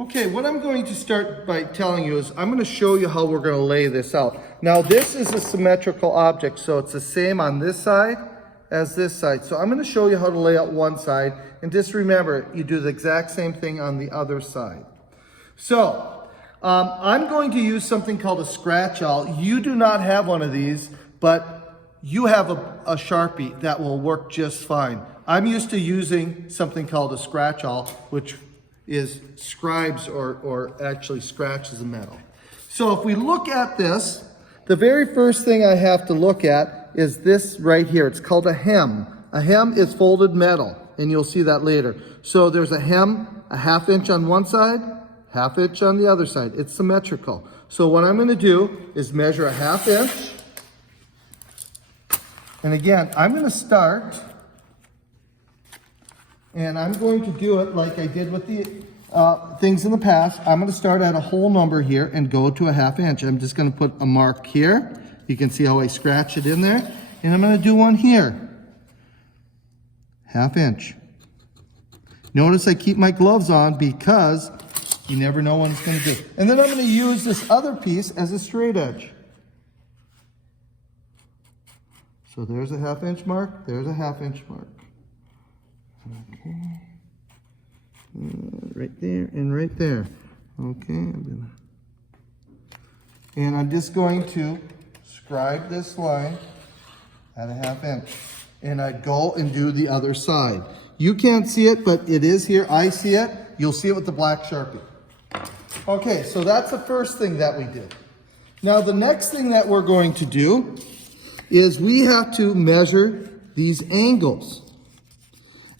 Okay, what I'm going to start by telling you is I'm going to show you how we're going to lay this out. Now this is a symmetrical object, so it's the same on this side as this side. So I'm going to show you how to lay out one side, and just remember, you do the exact same thing on the other side. So I'm going to use something called a scratch awl. You do not have one of these, but you have a Sharpie that will work just fine. I'm used to using something called a scratch awl, which is scribes or actually scratches the metal. So if we look at this, the very first thing I have to look at is this right here. It's called a hem. A hem is folded metal, and you'll see that later. So there's a hem, a 1/2 inch on one side, 1/2 inch on the other side. It's symmetrical. So what I'm going to do is measure a 1/2 inch. And again, I'm going to start, and I'm going to do it like I did with the things in the past. I'm going to start at a whole number here and go to a 1/2 inch. I'm just going to put a mark here. You can see how I scratch it in there. And I'm going to do one here. 1/2 inch. Notice I keep my gloves on because you never know when it's going to do. And then I'm going to use this other piece as a straight edge. So there's a 1/2 inch mark, there's a 1/2 inch mark. Okay. Right there and right there. Okay. And I'm just going to scribe this line at a 1/2 inch. And I go and do the other side. You can't see it, but it is here. I see it. You'll see it with the black Sharpie. Okay, so that's the first thing that we did. Now the next thing that we're going to do is we have to measure these angles.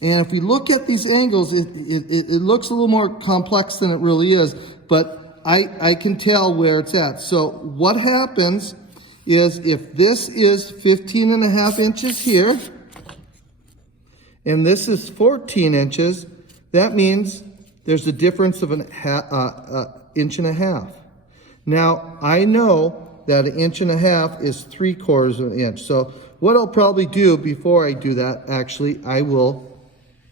And if we look at these angles, it looks a little more complex than it really is, but I can tell where it's at. So what happens is if this is 15.5 inches here, and this is 14 inches, that means there's a difference of an inch and a half. Now, I know that 1.5 inches is 3/4 of an inch. So what I'll probably do before I do that, actually, I will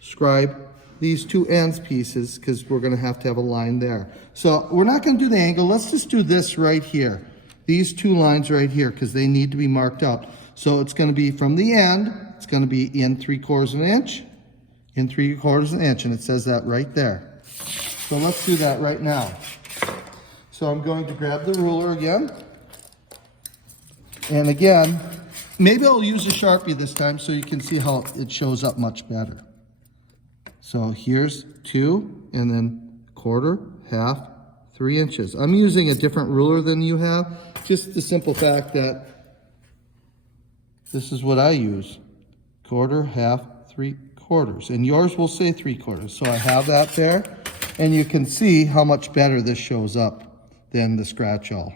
scribe these two ends pieces because we're going to have a line there. So we're not going to do the angle. Let's just do this right here. These two lines right here because they need to be marked out. So it's going to be from the end, it's going to be in 3/4 of an inch, in 3/4 of an inch, and it says that right there. So let's do that right now. So I'm going to grab the ruler again. And again, maybe I'll use a Sharpie this time so you can see how it shows up much better. So here's 2, and then 1/4, 1/2, 3 inches. I'm using a different ruler than you have, just the simple fact that this is what I use. 1/4, 1/2, 3/4. And yours will say 3/4. So I have that there, and you can see how much better this shows up than the scratch awl.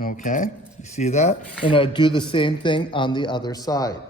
Okay, you see that? And I do the same thing on the other side.